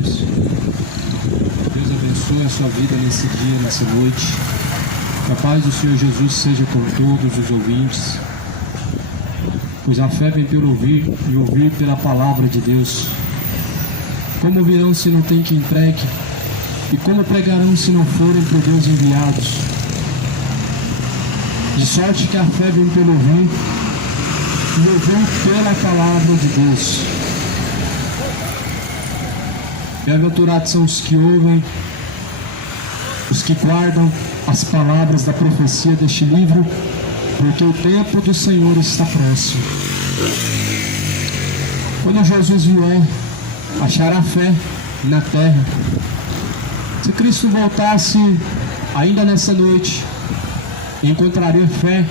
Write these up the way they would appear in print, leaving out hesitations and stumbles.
Deus. Deus abençoe a sua vida nesse dia, nessa noite. Que a paz do Senhor Jesus seja com todos os ouvintes. Pois a fé vem pelo ouvir e ouvir pela palavra de Deus. Como ouvirão se não tem quem pregue? E como pregarão se não forem por Deus enviados? De sorte que a fé vem pelo ouvir e ouvir pela palavra de Deus. Bem-aventurados são os que ouvem, os que guardam as palavras da profecia deste livro, porque o tempo do Senhor está próximo. Quando Jesus vier, achará fé na terra. Se Cristo voltasse ainda nessa noite, encontraria fé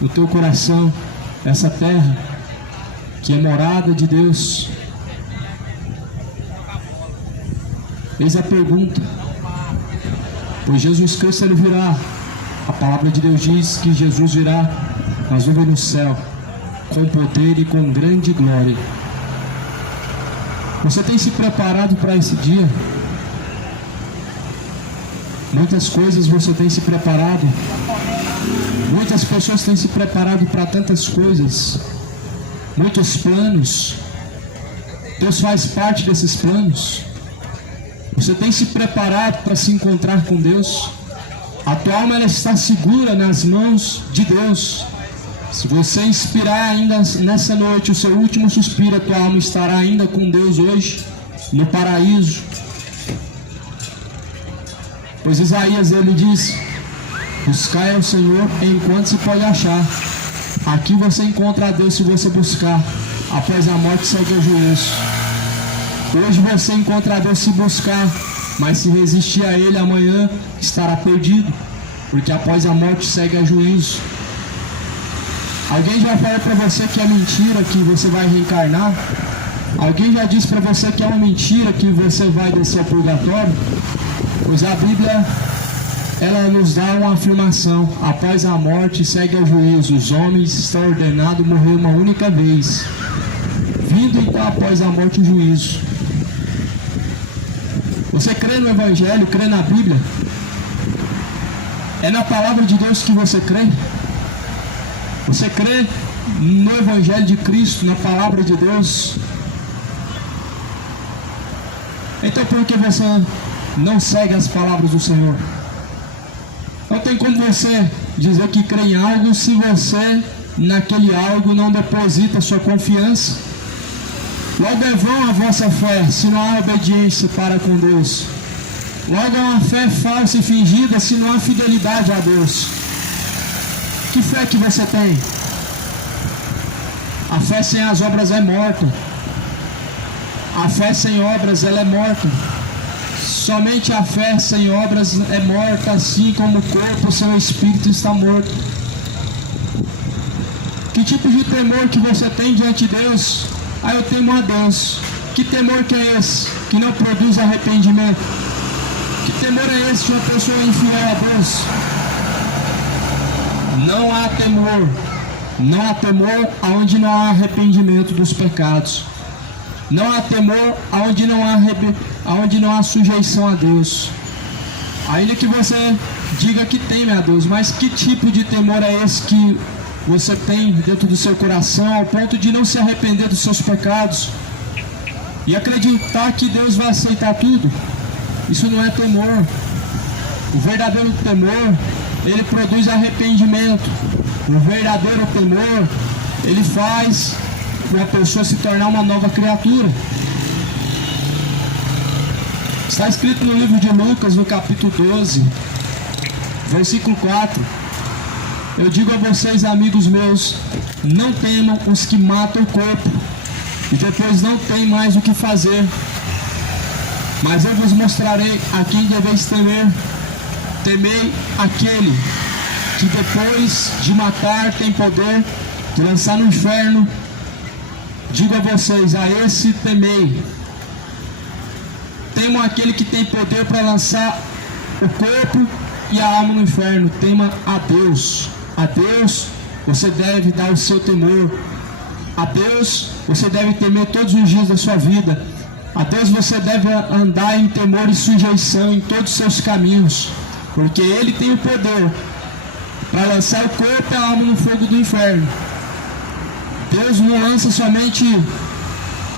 no teu coração, essa terra que é morada de Deus. Eis a pergunta, pois Jesus Cristo ele virá. A palavra de Deus diz que Jesus virá nas nuvens no céu, com poder e com grande glória. Você tem se preparado para esse dia? Muitas coisas você tem se preparado. Muitas pessoas têm se preparado para tantas coisas. Muitos planos. Deus faz parte desses planos. Você tem se preparado para se encontrar com Deus? A tua alma ela está segura nas mãos de Deus. Se você inspirar ainda nessa noite o seu último suspiro, a tua alma estará ainda com Deus hoje, no paraíso. Pois Isaías ele diz: buscai ao Senhor enquanto se pode achar. Aqui você encontra a Deus se você buscar. Após a morte segue o juízo. Hoje você encontra a Deus se buscar, mas se resistir a Ele, amanhã estará perdido, porque após a morte segue a juízo. Alguém já falou para você que é mentira que você vai reencarnar? Alguém já disse para você que é uma mentira que você vai descer ao purgatório? Pois a Bíblia, ela nos dá uma afirmação: após a morte segue o juízo. Os homens estão ordenados a morrer uma única vez, vindo então após a morte o juízo. Você crê no Evangelho, crê na Bíblia? É na palavra de Deus que você crê? Você crê no Evangelho de Cristo, na palavra de Deus? Então por que você não segue as palavras do Senhor? Não tem como você dizer que crê em algo se você naquele algo não deposita sua confiança. Logo é vão a vossa fé, se não há obediência para com Deus. Logo é uma fé falsa e fingida, se não há fidelidade a Deus. Que fé que você tem? A fé sem as obras é morta. A fé sem obras, ela é morta. Somente a fé sem obras é morta, assim como o corpo sem o espírito está morto. Que tipo de temor que você tem diante de Deus? Ah, eu temo a Deus. Que temor que é esse? Que não produz arrependimento. Que temor é esse de uma pessoa infiel a Deus? Não há temor. Não há temor aonde não há arrependimento dos pecados. Não há temor aonde não há sujeição a Deus. Ainda que você diga que teme a Deus, mas que tipo de temor é esse que você tem dentro do seu coração ao ponto de não se arrepender dos seus pecados e acreditar que Deus vai aceitar tudo? Isso não é temor. O verdadeiro temor, ele produz arrependimento. O verdadeiro temor, ele faz uma pessoa se tornar uma nova criatura. Está escrito no livro de Lucas, no capítulo 12, versículo 4. Eu digo a vocês, amigos meus, não temam os que matam o corpo e depois não tem mais o que fazer. Mas eu vos mostrarei a quem deveis temer. Temei aquele que depois de matar tem poder de lançar no inferno. Digo a vocês, a esse temei. Temam aquele que tem poder para lançar o corpo e a alma no inferno. Tema a Deus. A Deus você deve dar o seu temor. A Deus você deve temer todos os dias da sua vida. A Deus você deve andar em temor e sujeição em todos os seus caminhos, porque Ele tem o poder para lançar o corpo e a alma no fogo do inferno. Deus não lança somente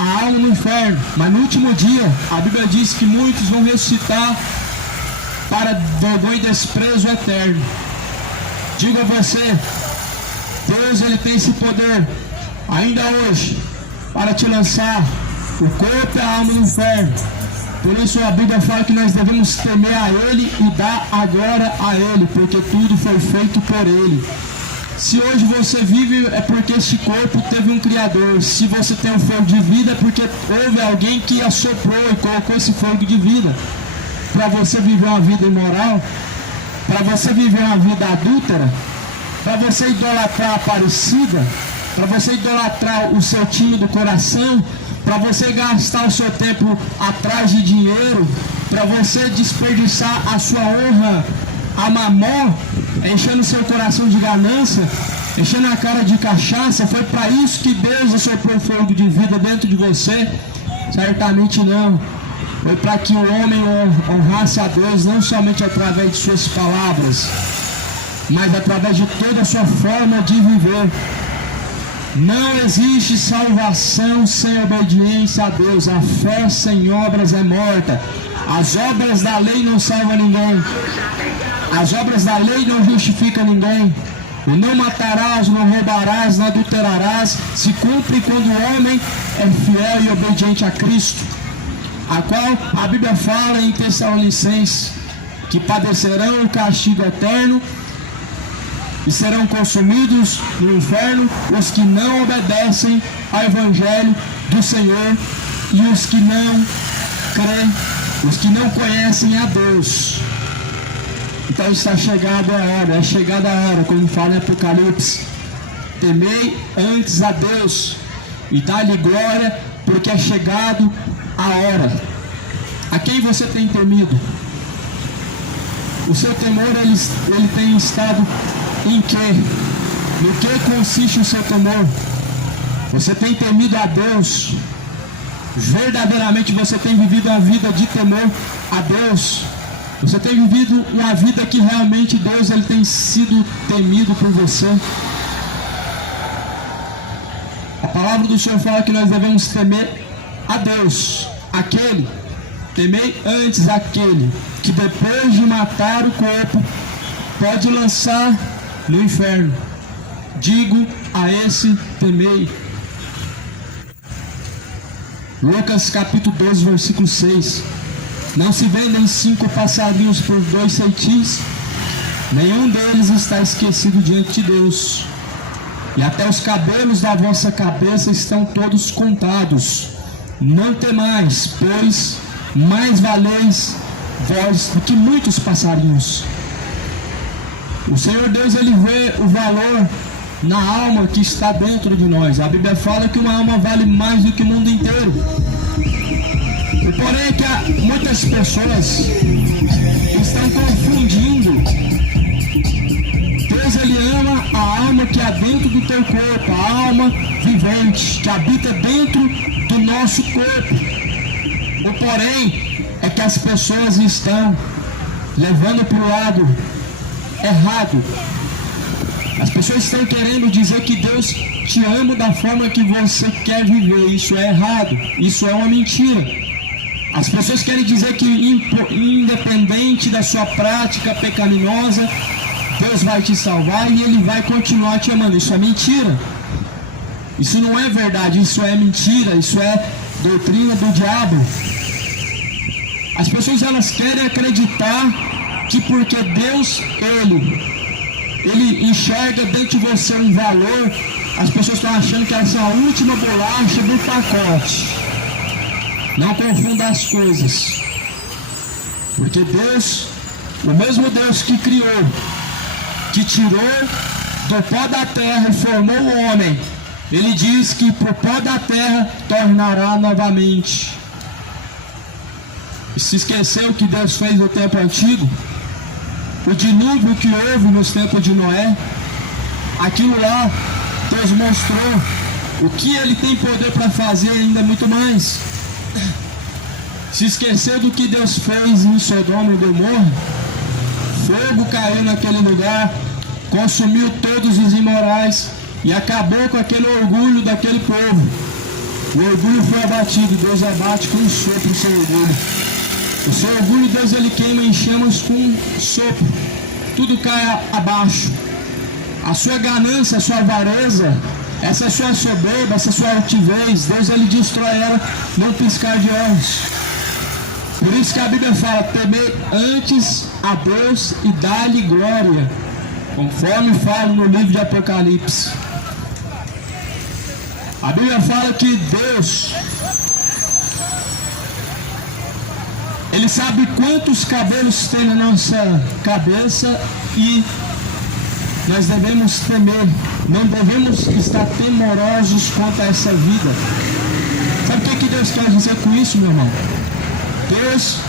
a alma no inferno, mas no último dia, a Bíblia diz que muitos vão ressuscitar para vergonha e desprezo eterno. Digo a você, Deus ele tem esse poder, ainda hoje, para te lançar o corpo e a alma no inferno. Por isso a Bíblia fala que nós devemos temer a Ele e dar a glória a Ele, porque tudo foi feito por Ele. Se hoje você vive, é porque este corpo teve um Criador. Se você tem um fogo de vida, é porque houve alguém que assoprou e colocou esse fogo de vida. Para você viver uma vida imoral, para você viver uma vida adúltera, para você idolatrar a Aparecida, para você idolatrar o seu time do coração, para você gastar o seu tempo atrás de dinheiro, para você desperdiçar a sua honra a Mamó, enchendo seu coração de ganância, enchendo a cara de cachaça. Foi para isso que Deus assoprou fogo de vida dentro de você? Certamente não. Foi para que o homem honrasse a Deus não somente através de suas palavras, mas através de toda a sua forma de viver. Não existe salvação sem obediência a Deus. A fé sem obras é morta. As obras da lei não salvam ninguém. As obras da lei não justificam ninguém. O não matarás, não roubarás, não adulterarás se cumpre quando o homem é fiel e obediente a Cristo, a qual a Bíblia fala em Tessalonicenses que padecerão o castigo eterno e serão consumidos no inferno os que não obedecem ao Evangelho do Senhor e os que não creem, os que não conhecem a Deus. Então está chegada a hora, é chegada a hora, como fala em Apocalipse: temei antes a Deus e dá-lhe glória, porque é chegado a hora. A quem você tem temido? O seu temor ele tem estado em quê? No que consiste o seu temor? Você tem temido a Deus? Verdadeiramente você tem vivido a vida de temor a Deus? Você tem vivido uma vida que realmente Deus ele tem sido temido por você? A palavra do Senhor fala que nós devemos temer a Deus, temei antes aquele que depois de matar o corpo pode lançar no inferno. Digo a esse temei. Lucas capítulo 12, versículo 6. Não se vendem 5 passarinhos por 2 ceitins, nenhum deles está esquecido diante de Deus, e até os cabelos da vossa cabeça estão todos contados. Não temais, pois mais valeis vós do que muitos passarinhos. O Senhor Deus ele vê o valor na alma que está dentro de nós. A Bíblia fala que uma alma vale mais do que o mundo inteiro. O porém é que muitas pessoas estão confundindo. Deus ele ama a alma que há dentro do teu corpo, a alma vivente que habita dentro do nosso corpo. O porém é que as pessoas estão levando para o lado errado. As pessoas estão querendo dizer que Deus te ama da forma que você quer viver. Isso é errado, isso é uma mentira. As pessoas querem dizer que independente da sua prática pecaminosa, Deus vai te salvar e Ele vai continuar te amando. Isso é mentira. Isso não é verdade, isso é mentira, isso é doutrina do diabo. As pessoas elas querem acreditar que porque Deus, Ele enxerga dentro de você um valor, as pessoas estão achando que essa é a última bolacha do pacote. Não confunda as coisas, porque Deus, o mesmo Deus que criou, que tirou do pó da terra e formou o homem, Ele diz que pro pó da terra tornará novamente. E se esqueceu que Deus fez no tempo antigo, o dilúvio que houve nos tempos de Noé, aquilo lá Deus mostrou o que Ele tem poder para fazer ainda muito mais. Se esqueceu do que Deus fez em Sodoma e Gomorra? Fogo caiu naquele lugar, consumiu todos os imorais e acabou com aquele orgulho daquele povo. O orgulho foi abatido. Deus abate com um sopro o seu orgulho. O seu orgulho, Deus, ele queima em chamas com um sopro. Tudo cai abaixo. A sua ganância, a sua avareza, essa sua soberba, essa sua altivez, Deus, ele destrói ela num piscar de olhos. Por isso que a Bíblia fala: temer antes a Deus e dar-lhe glória, conforme fala no livro de Apocalipse. A Bíblia fala que Deus, Ele sabe quantos cabelos tem na nossa cabeça e nós devemos temer, não devemos estar temorosos quanto a essa vida. Sabe o que Deus quer dizer com isso, meu irmão? Deus,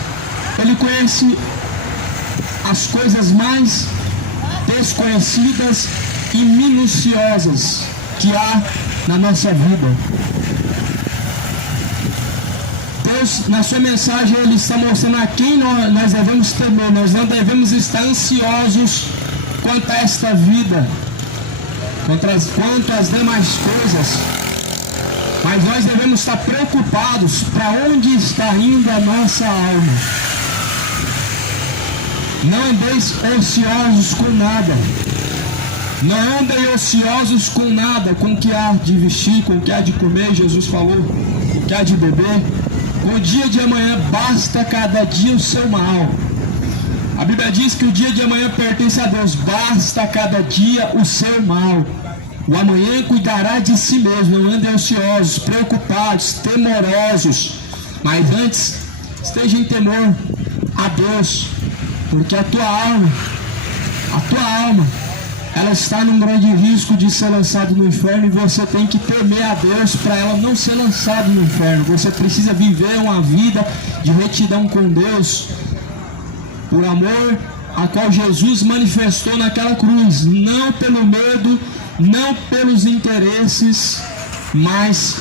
Ele conhece as coisas mais desconhecidas e minuciosas que há na nossa vida. Deus, na sua mensagem, Ele está mostrando a quem nós devemos temer. Nós não devemos estar ansiosos quanto a esta vida, quanto às demais coisas, mas nós devemos estar preocupados para onde está indo a nossa alma. Não andeis ociosos com nada. Não andem ociosos com nada, com o que há de vestir, com o que há de comer, Jesus falou, com o que há de beber. O dia de amanhã basta cada dia o seu mal. A Bíblia diz que o dia de amanhã pertence a Deus. Basta cada dia o seu mal. O amanhã cuidará de si mesmo. Não andem ociosos, preocupados, temorosos. Mas antes, esteja em temor a Deus. Porque a tua alma, ela está num grande risco de ser lançada no inferno, e você tem que temer a Deus para ela não ser lançada no inferno. Você precisa viver uma vida de retidão com Deus, por amor a qual Jesus manifestou naquela cruz, não pelo medo, não pelos interesses, mas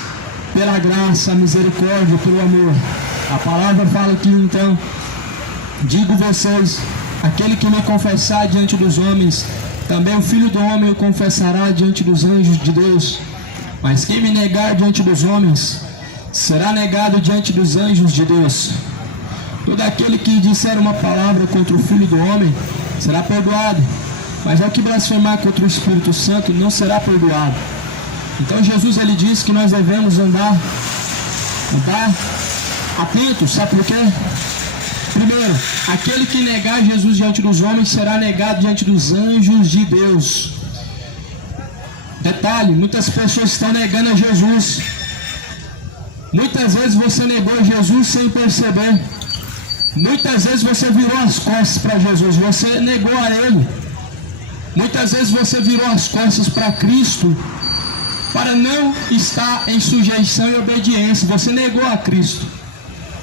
pela graça, a misericórdia, pelo amor. A palavra fala que então, digo vocês, aquele que me confessar diante dos homens, também o Filho do Homem o confessará diante dos anjos de Deus. Mas quem me negar diante dos homens, será negado diante dos anjos de Deus. Todo aquele que disser uma palavra contra o Filho do Homem, será perdoado. Mas ao que blasfemar contra o Espírito Santo, não será perdoado. Então Jesus, ele diz que nós devemos andar atentos. Sabe por quê? Primeiro, aquele que negar Jesus diante dos homens será negado diante dos anjos de Deus. Detalhe, muitas pessoas estão negando a Jesus. Muitas vezes você negou Jesus sem perceber. Muitas vezes você virou as costas para Jesus, você negou a Ele. Muitas vezes você virou as costas para Cristo, para não estar em sujeição e obediência. Você negou a Cristo.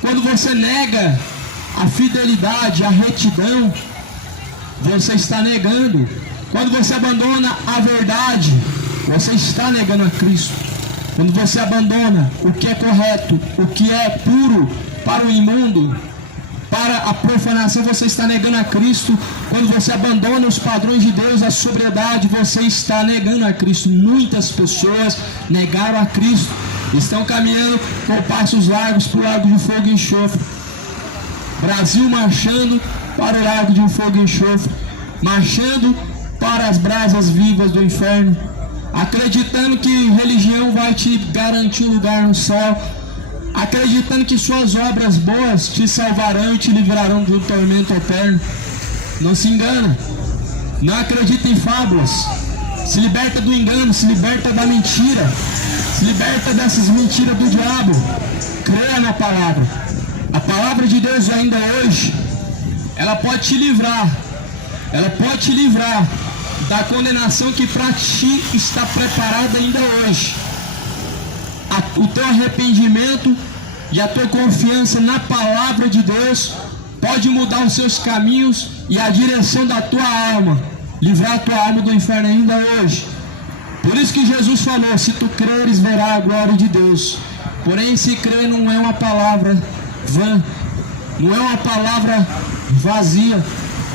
Quando você nega a fidelidade, a retidão, você está negando. Quando você abandona a verdade, você está negando a Cristo. Quando você abandona o que é correto, o que é puro para o imundo, para a profanação, você está negando a Cristo. Quando você abandona os padrões de Deus, a sobriedade, você está negando a Cristo. Muitas pessoas negaram a Cristo, estão caminhando com passos largos para o lago de fogo e enxofre. Brasil marchando para o lago de fogo e enxofre, marchando para as brasas vivas do inferno, acreditando que religião vai te garantir um lugar no céu, acreditando que suas obras boas te salvarão e te livrarão do tormento eterno. Não se engana, não acredita em fábulas, se liberta do engano, se liberta da mentira, se liberta dessas mentiras do diabo. Creia na palavra. A palavra de Deus ainda hoje, ela pode te livrar da condenação que para ti está preparada ainda hoje. O teu arrependimento e a tua confiança na palavra de Deus pode mudar os seus caminhos e a direção da tua alma, livrar a tua alma do inferno ainda hoje. Por isso que Jesus falou: se tu creres, verá a glória de Deus. Porém, se crer não é uma palavra vã, não é uma palavra vazia,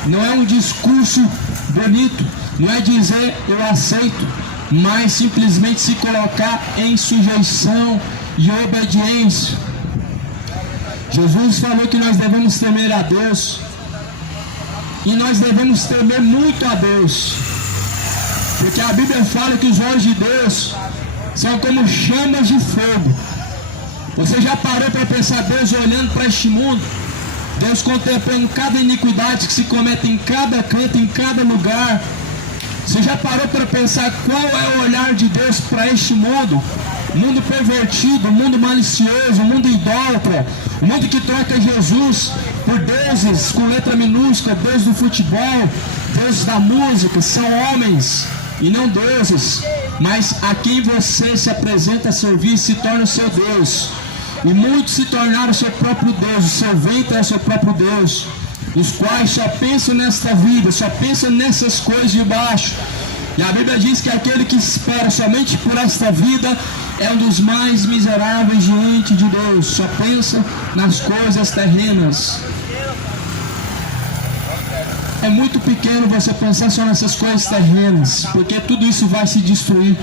não é um discurso bonito, não é dizer eu aceito, mas simplesmente se colocar em sujeição e obediência. Jesus falou que nós devemos temer a Deus, e nós devemos temer muito a Deus, porque a Bíblia fala que os olhos de Deus são como chamas de fogo. Você já parou para pensar Deus olhando para este mundo? Deus contemplando cada iniquidade que se comete em cada canto, em cada lugar. Você já parou para pensar qual é o olhar de Deus para este mundo? O mundo pervertido, o mundo malicioso, o mundo idólatra, o mundo que troca Jesus por deuses com letra minúscula, Deus do futebol, Deus da música. São homens e não deuses, mas a quem você se apresenta a servir se torna o seu Deus. E muitos se tornaram o seu próprio Deus, o seu ventre é o seu próprio Deus, os quais só pensam nesta vida, só pensam nessas coisas de baixo. E a Bíblia diz que aquele que espera somente por esta vida é um dos mais miseráveis diante de Deus, só pensa nas coisas terrenas. É muito pequeno você pensar só nessas coisas terrenas, porque tudo isso vai se destruir,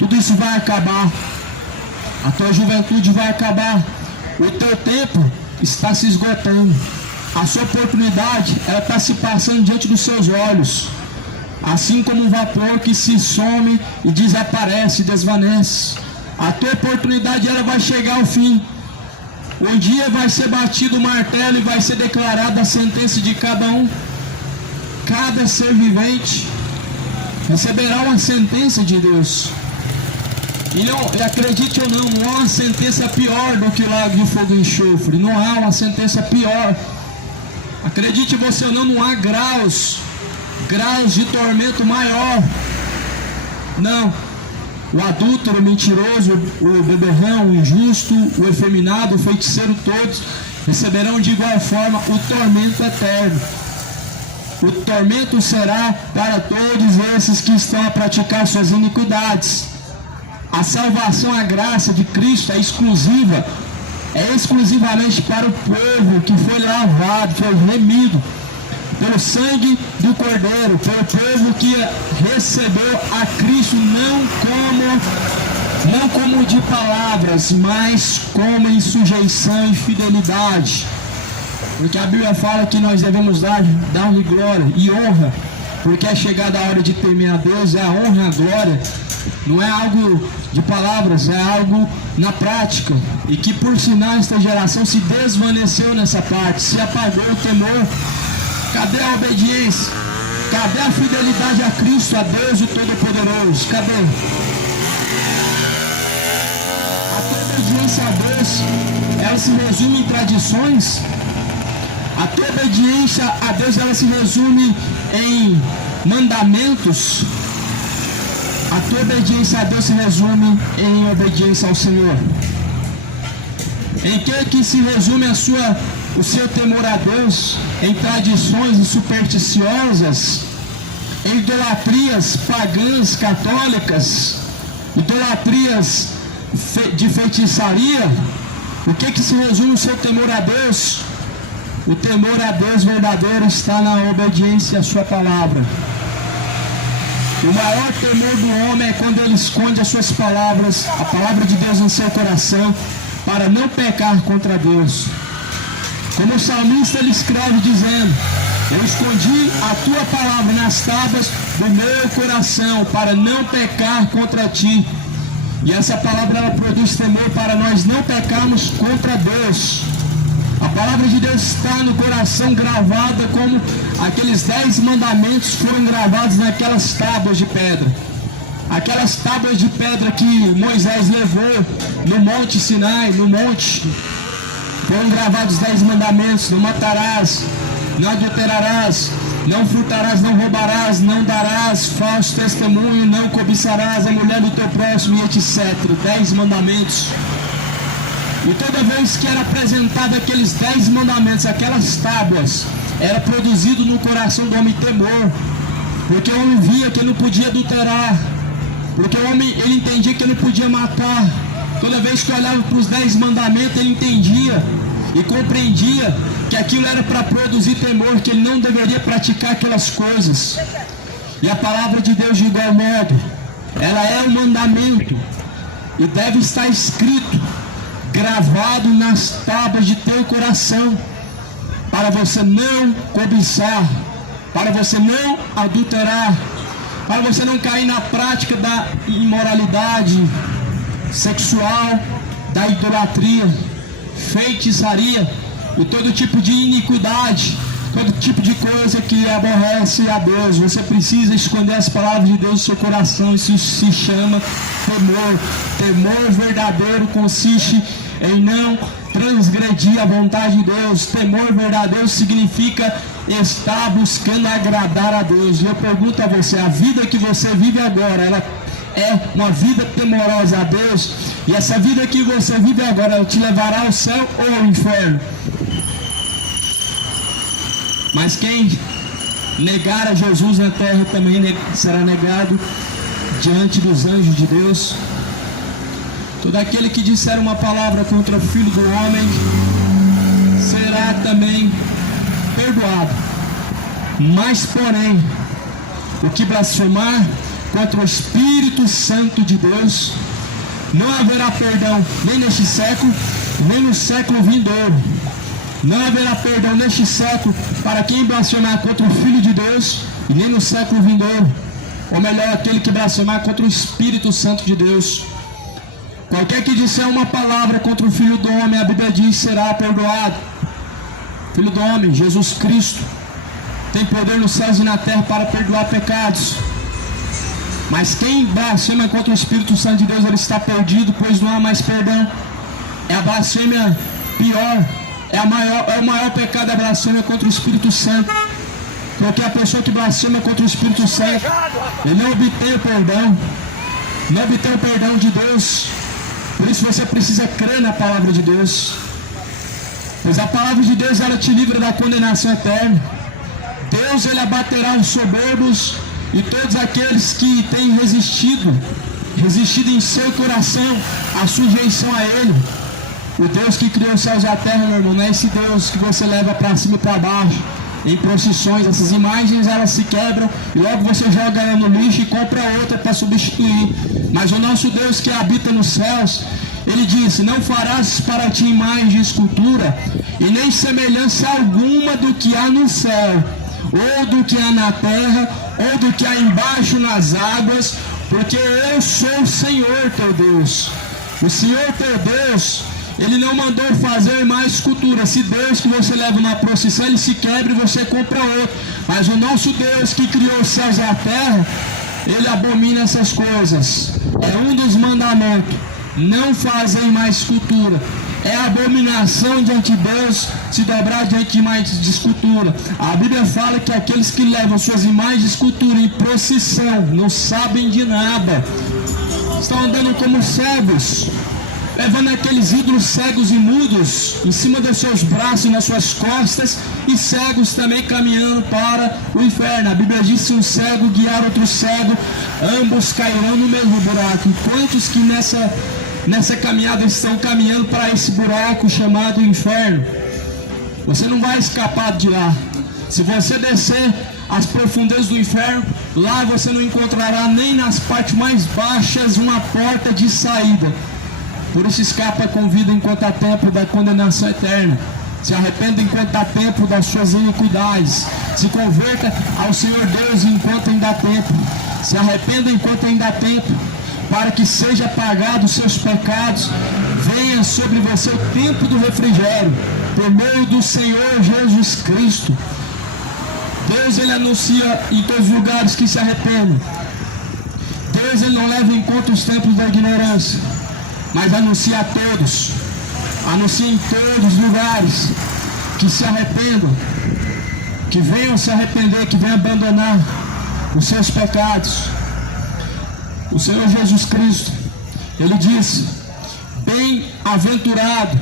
tudo isso vai acabar. A tua juventude vai acabar, o teu tempo está se esgotando, a sua oportunidade ela está se passando diante dos seus olhos, assim como um vapor que se some e desaparece, desvanece. A tua oportunidade ela vai chegar ao fim. Um dia vai ser batido o martelo e vai ser declarada a sentença de cada um. Cada ser vivente receberá uma sentença de Deus. E não, acredite ou não, não há uma sentença pior do que o lago de fogo e enxofre. Não há uma sentença pior. Acredite você ou não, não há graus de tormento maior. Não. O adúltero, o mentiroso, o beberrão, o injusto, o efeminado, o feiticeiro, todos receberão de igual forma o tormento eterno. O tormento será para todos esses que estão a praticar suas iniquidades. A salvação, a graça de Cristo é exclusiva, é exclusivamente para o povo que foi lavado, foi remido pelo sangue do Cordeiro, pelo povo que recebeu a Cristo não como de palavras, mas como em sujeição e fidelidade. Porque a Bíblia fala que nós devemos dar-lhe glória e honra, porque é chegada a hora de temer a Deus, é a honra e a glória. Não é algo de palavras, é algo na prática. E que por sinal esta geração se desvaneceu nessa parte, se apagou o temor. Cadê a obediência? Cadê a fidelidade a Cristo, a Deus o Todo-Poderoso? Cadê? A tua obediência a Deus, ela se resume em tradições? A tua obediência a Deus, ela se resume em mandamentos? A tua obediência a Deus se resume em obediência ao Senhor? Em que se resume o seu temor a Deus? Em tradições supersticiosas, em idolatrias pagãs católicas, idolatrias de feitiçaria? O que se resume o seu temor a Deus? O temor a Deus verdadeiro está na obediência à sua palavra. O maior temor do homem é quando ele esconde as suas palavras, a palavra de Deus no seu coração, para não pecar contra Deus. Como o salmista ele escreve dizendo: eu escondi a tua palavra nas tábuas do meu coração para não pecar contra ti. E essa palavra ela produz temor para nós não pecarmos contra Deus. A palavra de Deus está no coração gravada como aqueles 10 mandamentos foram gravados naquelas tábuas de pedra. Aquelas tábuas de pedra que Moisés levou no Monte Sinai, no monte. Foram gravados 10 mandamentos: não matarás, não adulterarás, não furtarás, não roubarás, não darás falso testemunho, não cobiçarás a mulher do teu próximo, e etc. 10 mandamentos. E toda vez que era apresentado aqueles 10 mandamentos, aquelas tábuas, era produzido no coração do homem temor, porque o homem via que ele não podia adulterar, porque o homem ele entendia que ele não podia matar. Toda vez que olhava para os 10 mandamentos, ele entendia. e compreendia que aquilo era para produzir temor, que ele não deveria praticar aquelas coisas. E a palavra de Deus, de igual modo, ela é um mandamento e deve estar escrito, gravado nas tábuas de teu coração, para você não cobiçar, para você não adulterar, para você não cair na prática da imoralidade sexual, da idolatria, feitiçaria e todo tipo de iniquidade, todo tipo de coisa que aborrece a Deus. Você precisa esconder as palavras de Deus no seu coração. Isso se chama temor. Temor verdadeiro consiste em não transgredir a vontade de Deus. Temor verdadeiro significa estar buscando agradar a Deus. E eu pergunto a você, a vida que você vive agora, ela é uma vida temorosa a Deus? E essa vida que você vive agora, ela te levará ao céu ou ao inferno? Mas quem negar a Jesus na terra também será negado diante dos anjos de Deus. Todo aquele que disser uma palavra contra o Filho do Homem será também perdoado. Mas, porém, o que blasfemar contra o Espírito Santo de Deus, não haverá perdão nem neste século, nem no século vindouro. Não haverá perdão neste século para quem blasfemar contra o Filho de Deus, e nem no século vindouro. Ou melhor, aquele que blasfemar contra o Espírito Santo de Deus. Qualquer que disser uma palavra contra o Filho do Homem, a Bíblia diz, será perdoado. Filho do Homem, Jesus Cristo, tem poder nos céus e na terra para perdoar pecados. Mas quem blasfema contra o Espírito Santo de Deus, ele está perdido, pois não há mais perdão. É a blasfêmia pior. É o maior pecado, a blasfêmia contra o Espírito Santo. Porque a pessoa que blasfema contra o Espírito Santo, ele não obtém o perdão. Não obtém o perdão de Deus. Por isso você precisa crer na palavra de Deus. Pois a palavra de Deus, ela te livra da condenação eterna. Deus, ele abaterá os soberbos e todos aqueles que têm resistido em seu coração a sujeição a Ele. O Deus que criou os céus e a terra, meu irmão, não é esse Deus que você leva para cima e para baixo em procissões. Essas imagens, elas se quebram e logo você joga ela no lixo e compra outra para substituir. Mas o nosso Deus que habita nos céus, ele disse: não farás para ti imagem de escultura e nem semelhança alguma do que há no céu, ou do que há na terra, ou do que há embaixo nas águas, porque eu sou o Senhor teu Deus. O Senhor teu Deus, ele não mandou fazer mais escultura. Se Deus que você leva na procissão, ele se quebra e você compra outro. Mas o nosso Deus que criou os céus e a terra, ele abomina essas coisas. É um dos mandamentos: não fazer mais escultura. É abominação diante de Deus se dobrar diante de imagens de escultura. A Bíblia fala que aqueles que levam suas imagens de escultura em procissão não sabem de nada, estão andando como cegos, levando aqueles ídolos cegos e mudos em cima dos seus braços e nas suas costas, e cegos também caminhando para o inferno. A Bíblia diz: se um cego guiar outro cego, ambos cairão no mesmo buraco. E quantos que nessa caminhada estão caminhando para esse buraco chamado inferno? Você não vai escapar de lá. Se você descer as profundezas do inferno, lá você não encontrará nem nas partes mais baixas uma porta de saída. Por isso escapa com vida enquanto há tempo da condenação eterna. Se arrependa enquanto há tempo das suas iniquidades. Se converta ao Senhor Deus enquanto ainda há tempo. Se arrependa enquanto ainda há tempo, para que seja apagado os seus pecados. Venha sobre você o tempo do refrigério, por meio do Senhor Jesus Cristo. Deus, ele anuncia em todos os lugares que se arrependam. Deus, ele não leva em conta os tempos da ignorância, mas anuncia a todos. Anuncia em todos os lugares que se arrependam, que venham se arrepender, que venham abandonar os seus pecados. O Senhor Jesus Cristo, ele disse: bem-aventurado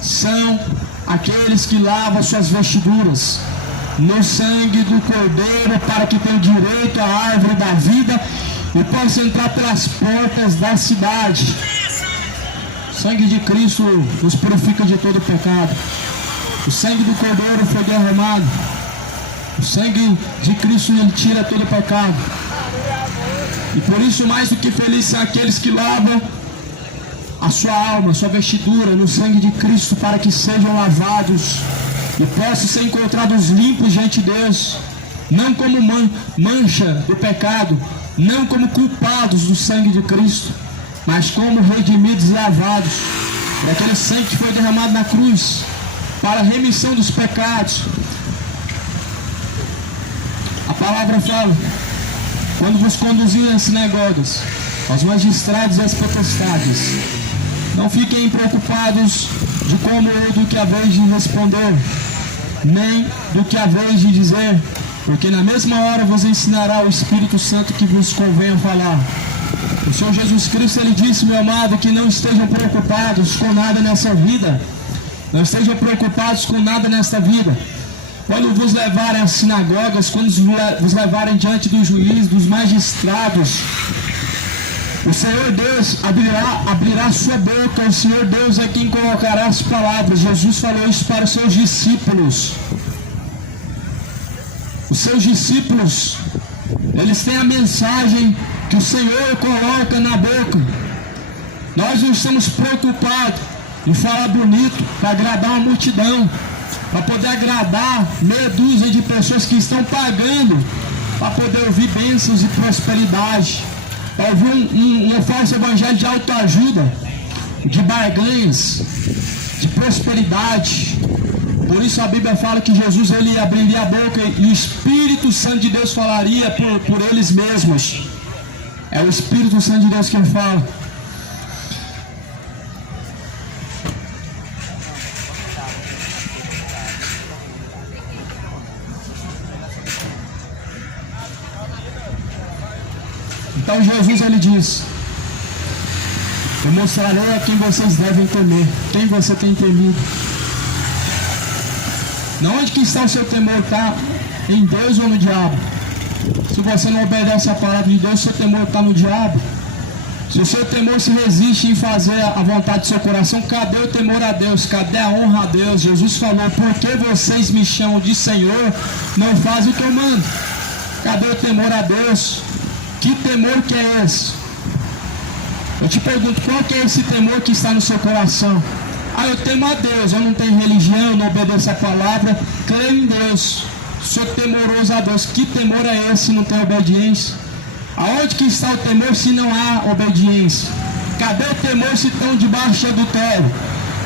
são aqueles que lavam suas vestiduras no sangue do Cordeiro, para que tenham direito à árvore da vida e possam entrar pelas portas da cidade. O sangue de Cristo nos purifica de todo pecado. O sangue do Cordeiro foi derramado. O sangue de Cristo, ele tira todo o pecado. E por isso, mais do que felizes são aqueles que lavam a sua alma, a sua vestidura no sangue de Cristo, para que sejam lavados e possam ser encontrados limpos diante de Deus, não como mancha do pecado, não como culpados do sangue de Cristo, mas como redimidos e lavados por aquele sangue que foi derramado na cruz para a remissão dos pecados. A palavra fala: quando vos conduzirem às sinagogas, aos magistrados e às potestades, não fiquem preocupados de como ou do que haveis de responder, nem do que haveis de dizer, porque na mesma hora vos ensinará o Espírito Santo que vos convém falar. O Senhor Jesus Cristo, ele disse, meu amado, que não estejam preocupados com nada nessa vida. Não estejam preocupados com nada nesta vida. Quando vos levarem às sinagogas, quando vos levarem diante do juiz, dos magistrados, o Senhor Deus abrirá sua boca. O Senhor Deus é quem colocará as palavras. Jesus falou isso para os seus discípulos. Os seus discípulos, eles têm a mensagem que o Senhor coloca na boca. Nós não estamos preocupados em falar bonito para agradar uma multidão, para poder agradar meia dúzia de pessoas que estão pagando para poder ouvir bênçãos e prosperidade, para ouvir um falso evangelho de autoajuda, de barganhas, de prosperidade. Por isso a Bíblia fala que Jesus, ele abriria a boca e o Espírito Santo de Deus falaria por eles mesmos. É o Espírito Santo de Deus quem fala. Então Jesus, ele diz: eu mostrarei a quem vocês devem temer. Quem você tem temido? Não, onde que está o seu temor? Está em Deus ou no diabo? Se você não obedece a palavra de Deus, seu temor está no diabo. Se o seu temor se resiste em fazer a vontade do seu coração, cadê o temor a Deus? Cadê a honra a Deus? Jesus falou: por que vocês me chamam de Senhor, não fazem o que eu mando? Cadê o temor a Deus? Que temor que é esse? Eu te pergunto, qual que é esse temor que está no seu coração? Ah, eu temo a Deus, eu não tenho religião, eu não obedeço a palavra, creio em Deus, sou temoroso a Deus. Que temor é esse se não tem obediência? Aonde que está o temor se não há obediência? Cadê o temor se estão debaixo de adultério?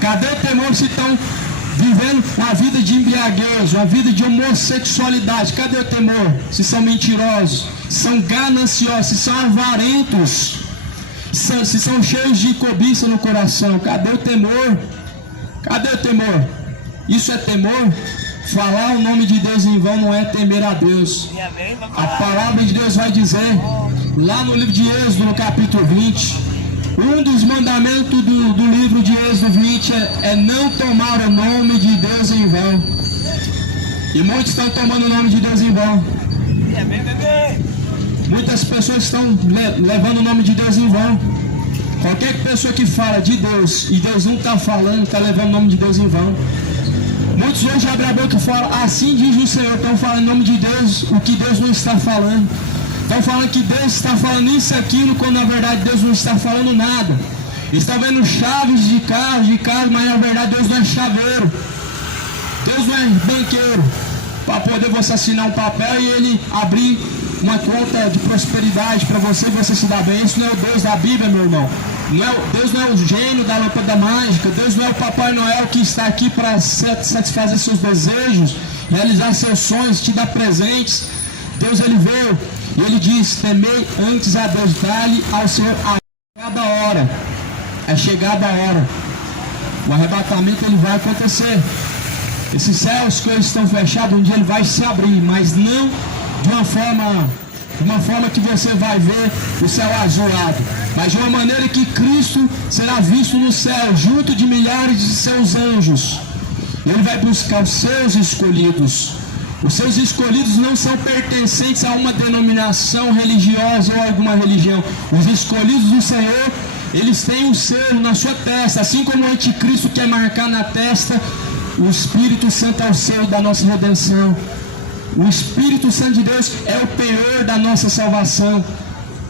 Cadê o temor se estão vivendo uma vida de embriaguez, uma vida de homossexualidade? Cadê o temor? Se são mentirosos, se são gananciosos, se são avarentos, se são cheios de cobiça no coração, cadê o temor? Cadê o temor? Isso é temor? Falar o nome de Deus em vão não é temer a Deus. A palavra de Deus vai dizer, lá no livro de Êxodo, no capítulo 20, um dos mandamentos do livro de Êxodo 20 é não tomar o nome de Deus em vão. E muitos estão tomando o nome de Deus em vão. Muitas pessoas estão levando o nome de Deus em vão. Qualquer pessoa que fala de Deus e Deus não está falando, está levando o nome de Deus em vão. Muitos hoje abrem a boca e falam: assim diz o Senhor. Estão falando em nome de Deus o que Deus não está falando. Estão falando que Deus está falando isso e aquilo, quando na verdade Deus não está falando nada. Estão vendo chaves de carro, mas na verdade Deus não é chaveiro. Deus não é banqueiro para poder você assinar um papel e ele abrir uma conta de prosperidade para você e você se dar bem. Isso não é o Deus da Bíblia, meu irmão. Deus não é o gênio da lâmpada mágica. Deus não é o Papai Noel que está aqui para satisfazer seus desejos, realizar seus sonhos, te dar presentes. Deus, ele veio e ele diz: temei antes a Deus, dá-lhe ao Senhor. É chegada a hora. É chegada a hora. O arrebatamento, ele vai acontecer. Esses céus que eles estão fechados, um dia ele vai se abrir, mas não de uma forma que você vai ver o céu azulado, mas de uma maneira que Cristo será visto no céu, junto de milhares de seus anjos. Ele vai buscar os seus escolhidos. Os seus escolhidos não são pertencentes a uma denominação religiosa ou alguma religião. Os escolhidos do Senhor, eles têm um selo na sua testa, assim como o anticristo quer marcar na testa O Espírito Santo é o selo da nossa redenção. O Espírito Santo de Deus é o penhor da nossa salvação.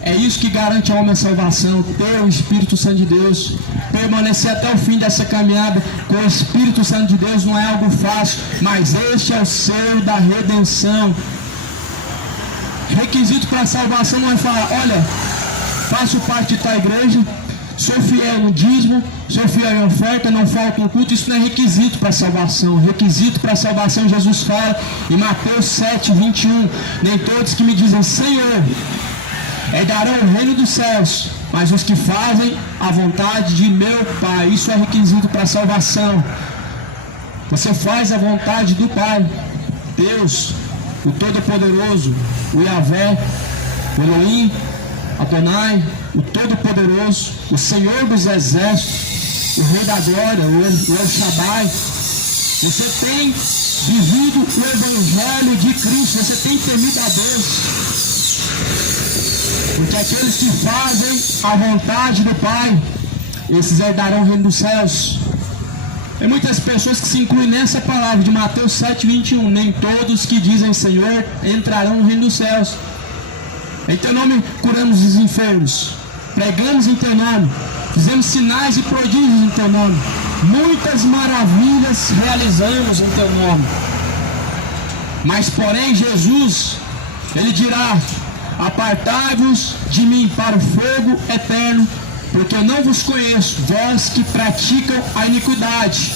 É isso que garante ao homem a salvação, ter o Espírito Santo de Deus. Permanecer até o fim dessa caminhada com o Espírito Santo de Deus não é algo fácil, mas este é o selo da redenção. Requisito para a salvação não é falar, olha, faço parte de tal igreja, sou fiel no dízimo, sou fiel em oferta, não falto no culto. Isso não é requisito para a salvação. Requisito para a salvação, Jesus fala em Mateus 7, 21, nem todos que me dizem Senhor herdarão o reino dos céus, mas os que fazem a vontade de meu Pai. Isso é requisito para a salvação. Você faz a vontade do Pai, Deus, o Todo-Poderoso, o Yahvé, o Elohim, Adonai, o Todo-Poderoso, o Senhor dos Exércitos, o Rei da Glória, o El Shaddai. Você tem vivido o Evangelho de Cristo, você tem temido a Deus. Porque aqueles que fazem a vontade do Pai, esses herdarão o reino dos céus. Tem muitas pessoas que se incluem nessa palavra de Mateus 7, 21. Nem todos que dizem Senhor entrarão no reino dos céus. Em teu nome curamos os enfermos, pregamos em teu nome, fizemos sinais e prodígios em teu nome, muitas maravilhas realizamos em teu nome. Mas porém Jesus, ele dirá, apartai-vos de mim para o fogo eterno, porque eu não vos conheço, vós que praticam a iniquidade.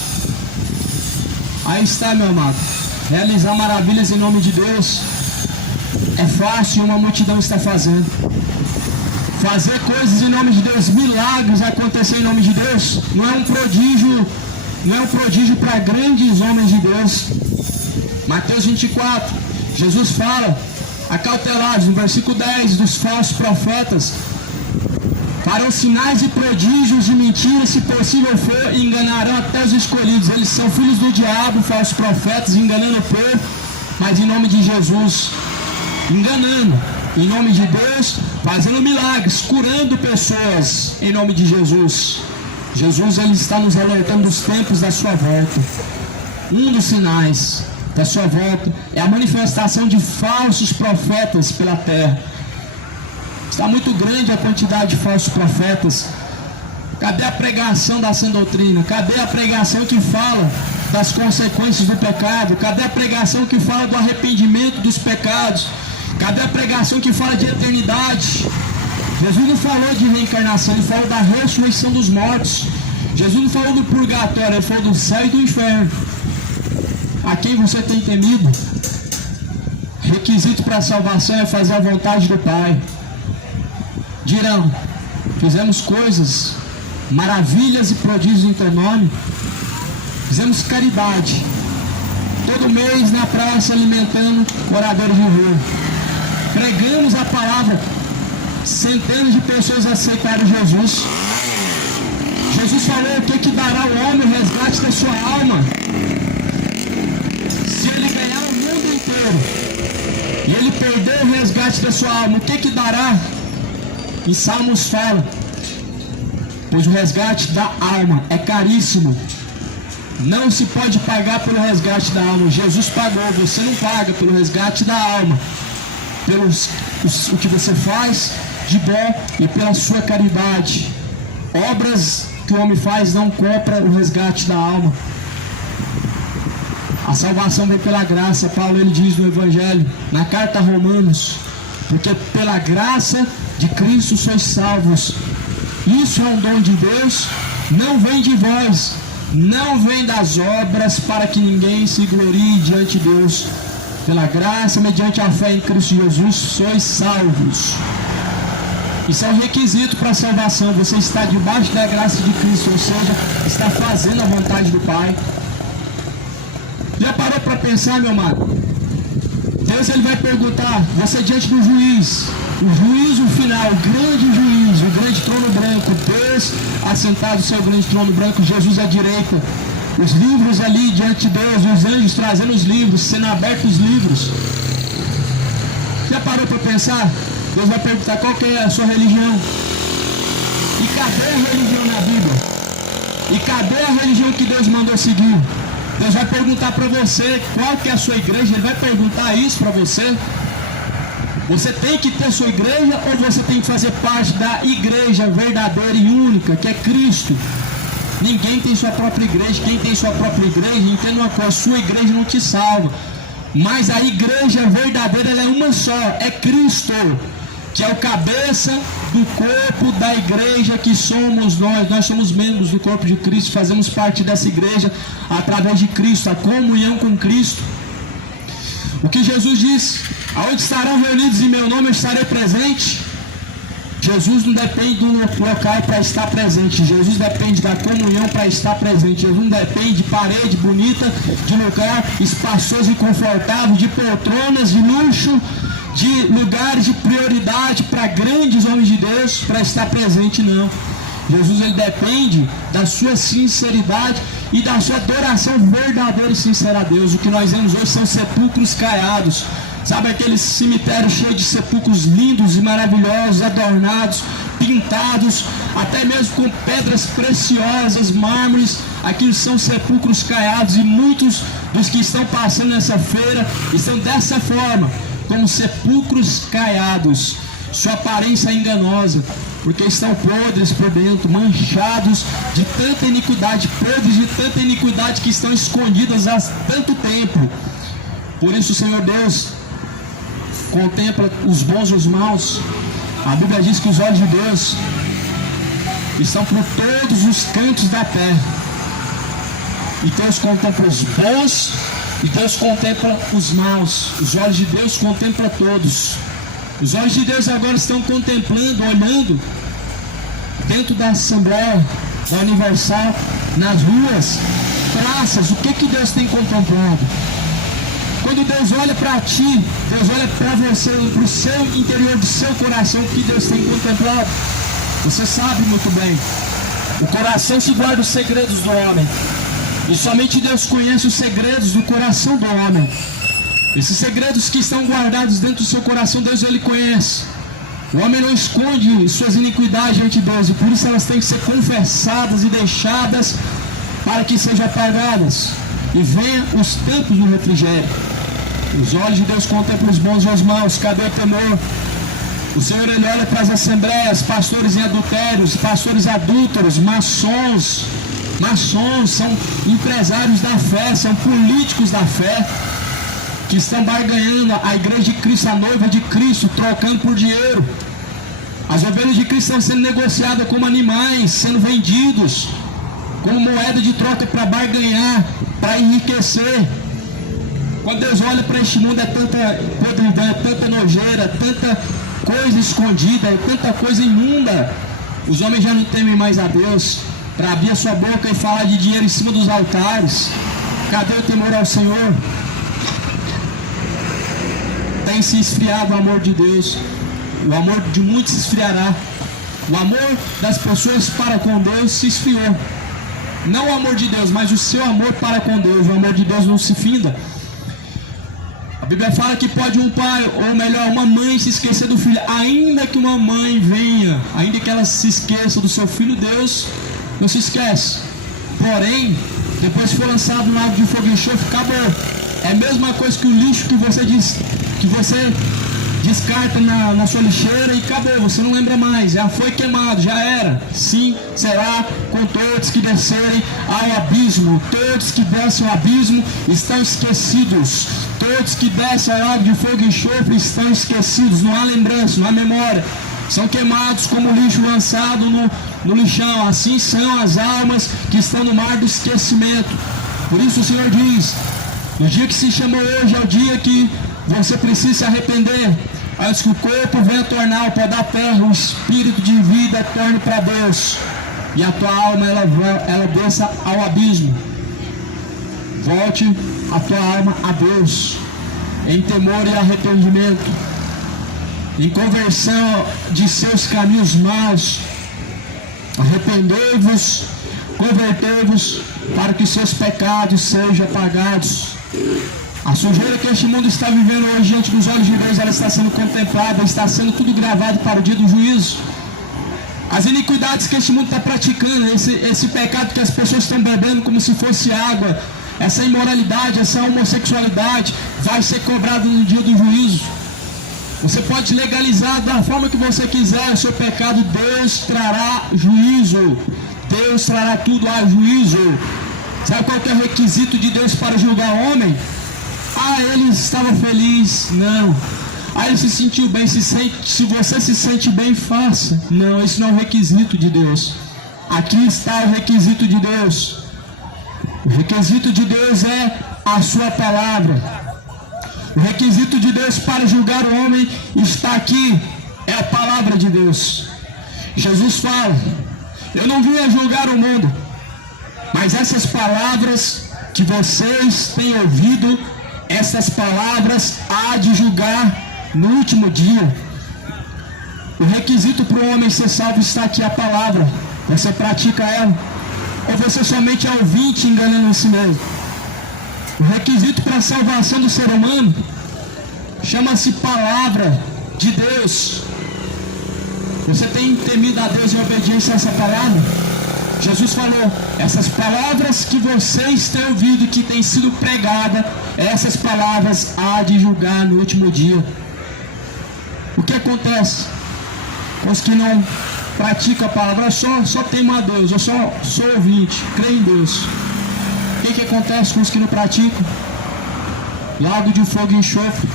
Aí está, meu amado, realizar maravilhas em nome de Deus é fácil, uma multidão está fazendo. Fazer coisas em nome de Deus, milagres acontecer em nome de Deus, não é um prodígio para grandes homens de Deus. Mateus 24, Jesus fala, acautelados, no versículo 10, dos falsos profetas, farão sinais e prodígios de mentira, se possível for, e enganarão até os escolhidos. Eles são filhos do diabo, falsos profetas, enganando o povo, mas em nome de Jesus, enganando, em nome de Deus, fazendo milagres, curando pessoas, em nome de Jesus. Jesus, ele está nos alertando dos tempos da sua volta. Um dos sinais da sua volta é a manifestação de falsos profetas pela terra. Está muito grande a quantidade de falsos profetas. Cadê a pregação da sã doutrina? Cadê a pregação que fala das consequências do pecado? Cadê a pregação que fala do arrependimento dos pecados? Cadê a pregação que fala de eternidade? Jesus não falou de reencarnação, ele falou da ressurreição dos mortos. Jesus não falou do purgatório, ele falou do céu e do inferno. A quem você tem temido? Requisito para a salvação é fazer a vontade do Pai. Dirão, fizemos coisas, maravilhas e prodígios em teu nome. Fizemos caridade. Todo mês na praça alimentando moradores de rua. Pregamos a palavra. Centenas de pessoas aceitaram Jesus. Jesus falou o que dará ao homem o resgate da sua alma. Se ele ganhar o mundo inteiro e ele perder o resgate da sua alma, o que dará? Em Salmos fala, pois o resgate da alma é caríssimo. Não se pode pagar pelo resgate da alma. Jesus pagou, você não paga pelo resgate da alma. O que você faz de bom e pela sua caridade. Obras que o homem faz não compra o resgate da alma. A salvação vem pela graça. Paulo ele diz no Evangelho, na carta a Romanos, porque pela graça de Cristo sois salvos. Isso é um dom de Deus, não vem de vós, não vem das obras, para que ninguém se glorie diante de Deus. Pela graça, mediante a fé em Cristo Jesus, sois salvos. Isso é um requisito para a salvação. Você está debaixo da graça de Cristo, ou seja, está fazendo a vontade do Pai. Já parou para pensar, meu amado? Deus ele vai perguntar, você diante do juiz, o juízo final, o grande juiz, o grande trono branco, Deus assentado no seu grande trono branco, Jesus à direita, os livros ali diante de Deus, os anjos trazendo os livros, sendo abertos os livros. Já parou para pensar? Deus vai perguntar qual que é a sua religião. E cadê a religião na Bíblia? E cadê a religião que Deus mandou seguir? Deus vai perguntar para você qual que é a sua igreja. Ele vai perguntar isso para você. Você tem que ter sua igreja ou você tem que fazer parte da igreja verdadeira e única, que é Cristo? Ninguém tem sua própria igreja. Quem tem sua própria igreja, entenda uma coisa, a sua igreja não te salva. Mas a igreja verdadeira, ela é uma só, é Cristo, que é o cabeça do corpo da igreja que somos nós. Nós somos membros do corpo de Cristo, fazemos parte dessa igreja através de Cristo, a comunhão com Cristo. O que Jesus disse: aonde estarão reunidos em meu nome, eu estarei presente. Jesus não depende do local para estar presente. Jesus depende da comunhão para estar presente. Jesus não depende de parede bonita, de lugar espaçoso e confortável, de poltronas, de luxo, de lugares de prioridade para grandes homens de Deus para estar presente, não. Jesus, ele depende da sua sinceridade e da sua adoração verdadeira e sincera a Deus. O que nós vemos hoje são sepulcros caiados. Sabe aqueles cemitérios cheios de sepulcros lindos e maravilhosos, adornados, pintados, até mesmo com pedras preciosas, mármores. Aqueles são sepulcros caiados, e muitos dos que estão passando nessa feira estão dessa forma, como sepulcros caiados. Sua aparência é enganosa, porque estão podres por dentro, manchados de tanta iniquidade, podres de tanta iniquidade que estão escondidas há tanto tempo. Por isso o Senhor Deus contempla os bons e os maus. A Bíblia diz que os olhos de Deus estão por todos os cantos da terra. E Deus contempla os bons e Deus contempla os maus. Os olhos de Deus contemplam todos. Os olhos de Deus agora estão contemplando, olhando dentro da Assembleia da Universal, nas ruas, praças. O que Deus tem contemplado? Quando Deus olha para ti, Deus olha para você, para o seu interior do seu coração, o que Deus tem contemplado? Você sabe muito bem. O coração se guarda os segredos do homem, e somente Deus conhece os segredos do coração do homem. Esses segredos que estão guardados dentro do seu coração, Deus, ele conhece. O homem não esconde suas iniquidades diante de Deus, e por isso elas têm que ser confessadas e deixadas para que sejam apagadas e venham os tempos do refrigério. Os olhos de Deus contemplam os bons e os maus. Cadê o temor? O Senhor, ele olha para as assembleias, pastores em adultérios, pastores adúlteros, maçons. Maçons são empresários da fé, são políticos da fé, que estão barganhando a igreja de Cristo, a noiva de Cristo, trocando por dinheiro. As ovelhas de Cristo estão sendo negociadas como animais, sendo vendidos como moeda de troca para barganhar, para enriquecer. Quando Deus olha para este mundo, é tanta podridão, é tanta nojeira, tanta coisa escondida, é tanta coisa imunda. Os homens já não temem mais a Deus para abrir a sua boca e falar de dinheiro em cima dos altares. Cadê o temor ao Senhor? Tem se esfriado o amor de Deus. O amor de muitos se esfriará. O amor das pessoas para com Deus se esfriou. Não o amor de Deus, mas o seu amor para com Deus. O amor de Deus não se finda. A Bíblia fala que pode um pai, ou melhor, uma mãe se esquecer do filho. Ainda que uma mãe venha, ainda que ela se esqueça do seu filho, Deus não se esquece. Porém, depois que for lançado no lago de fogo e enxofre, acabou. É a mesma coisa que o lixo que você descarta na sua lixeira e acabou, você não lembra mais, já foi queimado, já era. Sim, será com todos que descerem ao abismo. Todos que descem ao abismo estão esquecidos. Todos que descem ao lago de fogo e enxofre estão esquecidos. Não há lembrança, não há memória. São queimados como lixo lançado no lixão. Assim são as almas que estão no mar do esquecimento. Por isso o Senhor diz: o dia que se chamou hoje é o dia que você precisa se arrepender, antes que o corpo venha tornar o pó da terra, o espírito de vida torne para Deus, e a tua alma ela desça ao abismo. Volte a tua alma a Deus, em temor e arrependimento, em conversão de seus caminhos maus. Arrependei-vos, convertei-vos, para que seus pecados sejam apagados. A sujeira que este mundo está vivendo hoje diante dos olhos de Deus, ela está sendo contemplada, está sendo tudo gravado para o dia do juízo. As iniquidades que este mundo está praticando, esse pecado que as pessoas estão bebendo como se fosse água, essa imoralidade, essa homossexualidade vai ser cobrada no dia do juízo. Você pode legalizar da forma que você quiser o seu pecado, Deus trará juízo. Deus trará tudo a juízo. Sabe qual que é o requisito de Deus para julgar o homem? Ele estava feliz. Não. Ele se sentiu bem. Se você se sente bem, faça. Não, isso não é o requisito de Deus. Aqui está o requisito de Deus. O requisito de Deus é a sua palavra. O requisito de Deus para julgar o homem está aqui. É a palavra de Deus. Jesus fala: eu não vim a julgar o mundo, mas essas palavras que vocês têm ouvido, essas palavras há de julgar no último dia. O requisito para o homem ser salvo está aqui, a palavra. Você pratica ela, ou você somente é ouvinte enganando a si mesmo? O requisito para a salvação do ser humano chama-se palavra de Deus. Você tem temido a Deus em obediência a essa palavra? Jesus falou: essas palavras que vocês têm ouvido, que têm sido pregadas, essas palavras há de julgar no último dia. O que acontece com os que não praticam a palavra? Eu só temo a Deus, eu só sou ouvinte, creio em Deus. O que acontece com os que não praticam? Lago de fogo e enxofre.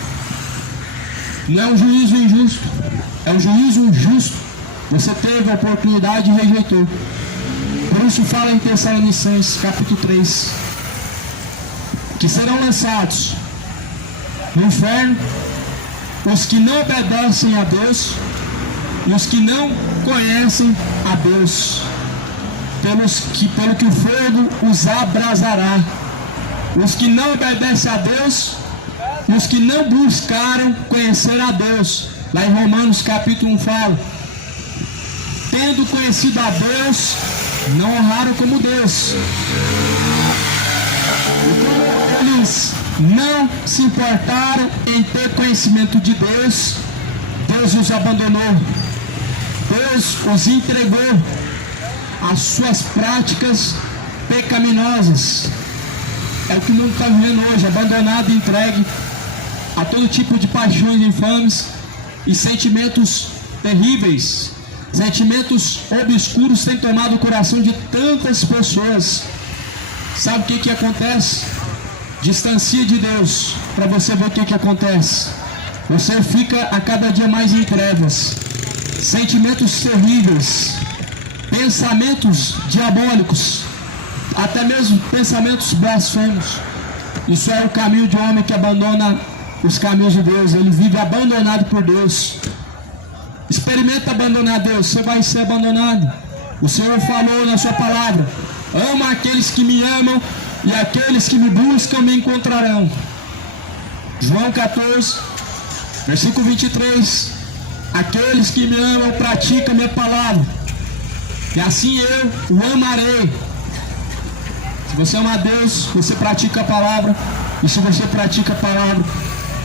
Não é um juízo injusto, é um juízo justo. Você teve a oportunidade e rejeitou. Por isso fala em Tessalonicenses capítulo 3, que serão lançados no inferno os que não obedecem a Deus e os que não conhecem a Deus, pelo que o fogo os abrasará. Os que não obedecem a Deus e os que não buscaram conhecer a Deus. Lá em Romanos capítulo 1 fala: tendo conhecido a Deus, não honraram como Deus. E como eles não se importaram em ter conhecimento de Deus, Deus os abandonou. Deus os entregou às suas práticas pecaminosas. É o que o mundo está vivendo hoje, abandonado e entregue a todo tipo de paixões infames e sentimentos terríveis. Sentimentos obscuros têm tomado o coração de tantas pessoas. Sabe o que acontece? Distancia de Deus para você ver o que acontece. Você fica a cada dia mais em trevas. Sentimentos terríveis, pensamentos diabólicos, até mesmo pensamentos blasfemos. Isso é o caminho de um homem que abandona os caminhos de Deus. Ele vive abandonado por Deus. Experimenta abandonar Deus, você vai ser abandonado. O Senhor falou na sua palavra: ama aqueles que me amam e aqueles que me buscam me encontrarão. João 14, versículo 23: aqueles que me amam praticam a minha palavra, e assim eu o amarei. Se você ama a Deus, você pratica a palavra. E se você pratica a palavra,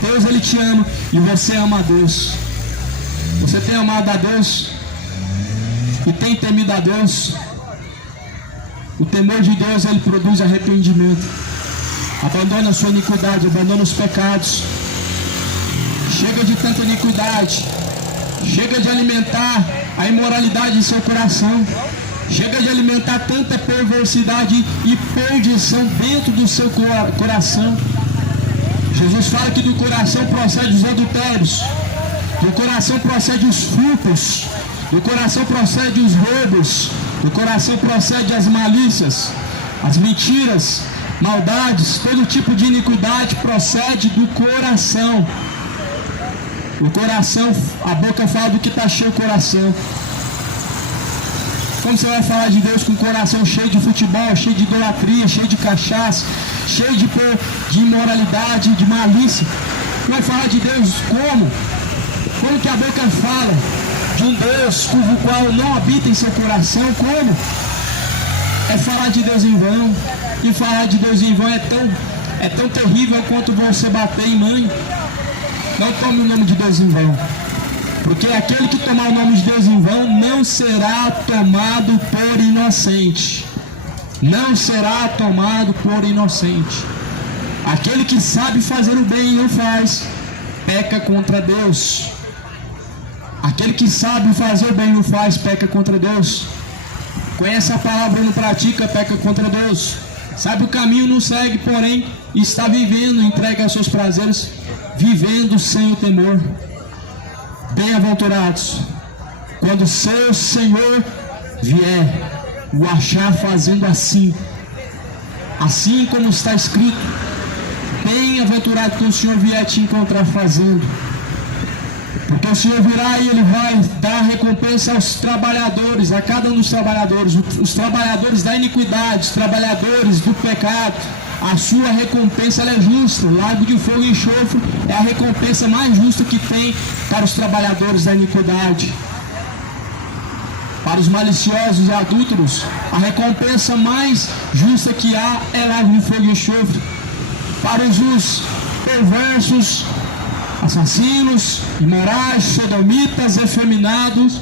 Deus ele te ama e você ama a Deus. Você tem amado a Deus e tem temido a Deus? O temor de Deus ele produz arrependimento. Abandona a sua iniquidade, abandona os pecados. Chega de tanta iniquidade. Chega de alimentar a imoralidade em seu coração. Chega de alimentar tanta perversidade e perdição dentro do seu coração. Jesus fala que do coração procede os adultérios, do coração procede os furtos, do coração procede os roubos, do coração procede as malícias, as mentiras, maldades, todo tipo de iniquidade procede do coração. O coração, a boca fala do que está cheio o coração. Como você vai falar de Deus com o coração cheio de futebol, cheio de idolatria, cheio de cachaça, cheio de imoralidade, de malícia? Vai falar de Deus como? Como que a boca fala de um Deus cujo qual não habita em seu coração? Como? É falar de Deus em vão. E falar de Deus em vão é tão terrível quanto você bater em mãe. Não tome o nome de Deus em vão. Porque aquele que tomar o nome de Deus em vão não será tomado por inocente. não será tomado por inocente. Aquele que sabe fazer o bem e não faz, peca contra Deus. Aquele que sabe fazer o bem e não faz, peca contra Deus. Conhece a palavra e não pratica, peca contra Deus. Sabe o caminho, não segue, porém está vivendo, entrega aos seus prazeres, vivendo sem o temor. Bem-aventurados, quando seu Senhor vier, o achar fazendo assim como está escrito. Bem-aventurado quando o Senhor vier te encontrar fazendo, porque o Senhor virá e Ele vai dar recompensa aos trabalhadores, a cada um dos trabalhadores, os trabalhadores da iniquidade, os trabalhadores do pecado. A sua recompensa ela é justa. O lago de fogo e enxofre é a recompensa mais justa que tem para os trabalhadores da iniquidade. Para os maliciosos e adúlteros, a recompensa mais justa que há é lago de fogo e enxofre. Para os perversos, assassinos, imorais, sodomitas, efeminados,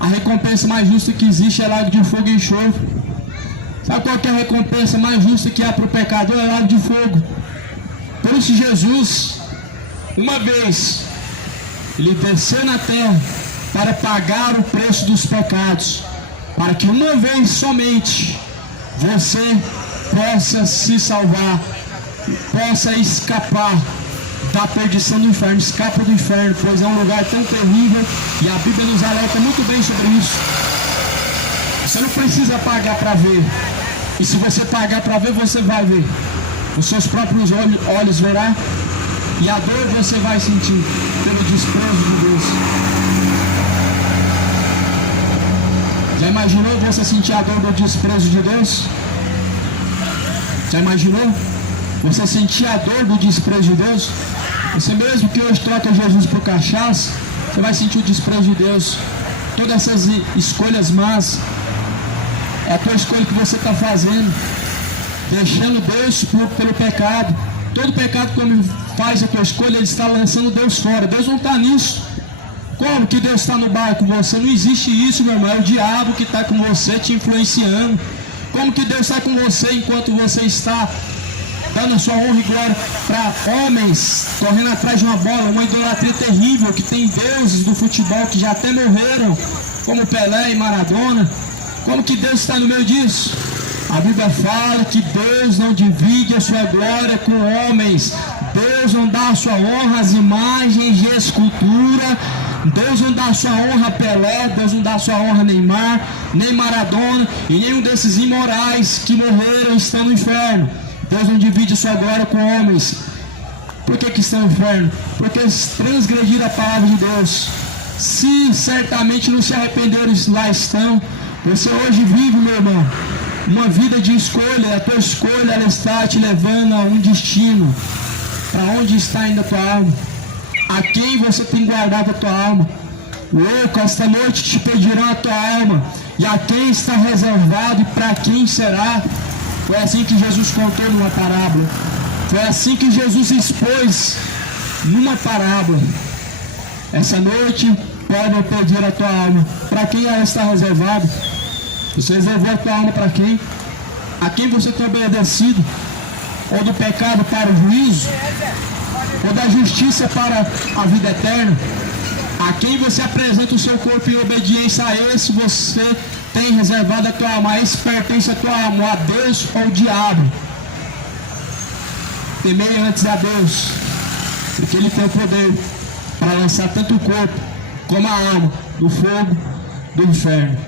a recompensa mais justa que existe é lago de fogo e enxofre. Sabe qual que é a recompensa mais justa que há para o pecador? É lago de fogo. Por isso Jesus, uma vez, Ele desceu na terra para pagar o preço dos pecados, para que uma vez somente você possa se salvar, possa escapar da perdição do inferno. Escapa do inferno, pois é um lugar tão terrível, e a Bíblia nos alerta muito bem sobre isso. Você não precisa pagar para ver, e se você pagar para ver, você vai ver. Os seus próprios olhos verá, e a dor você vai sentir pelo desprezo de Deus. Já imaginou você sentir a dor do desprezo de Deus? Já imaginou? Você sentir a dor do desprezo de Deus? Você mesmo que hoje troca Jesus por cachaça, você vai sentir o desprezo de Deus. Todas essas escolhas más, é a tua escolha que você está fazendo, deixando Deus pelo pecado. Todo pecado, quando faz a tua escolha, ele está lançando Deus fora. Deus não está nisso. Como que Deus está no barco com você? Não existe isso, meu irmão. É o diabo que está com você, te influenciando. Como que Deus está com você enquanto você está dando a sua honra e glória para homens correndo atrás de uma bola, uma idolatria terrível, que tem deuses do futebol que já até morreram, como Pelé e Maradona? Como que Deus está no meio disso? A Bíblia fala que Deus não divide a sua glória com homens. Deus não dá a sua honra às imagens de escultura. Deus não dá a sua honra a Pelé. Deus não dá a sua honra a Neymar, nem Maradona e nenhum desses imorais que morreram e estão no inferno. Deus não divide a sua glória com homens. Por que estão no inferno? Porque eles transgrediram a palavra de Deus. Se certamente não se arrependeram, lá estão. Você hoje vive, meu irmão, uma vida de escolha. A tua escolha, ela está te levando a um destino. Para onde está indo a tua alma? A quem você tem guardado a tua alma? Louco, esta noite te pedirão a tua alma. E a quem está reservado e para quem será? Foi assim que Jesus contou numa parábola. Foi assim que Jesus expôs numa parábola. Essa noite podem pedir a tua alma. Para quem ela está reservada? Você reservou a tua alma para quem? A quem você tem obedecido? Ou do pecado para o juízo? Ou da justiça para a vida eterna? A quem você apresenta o seu corpo em obediência a esse, você tem reservado a tua alma. A esse pertence a tua alma, a Deus ou ao diabo. Temei antes a Deus, porque Ele tem o poder para lançar tanto o corpo como a alma do fogo do inferno.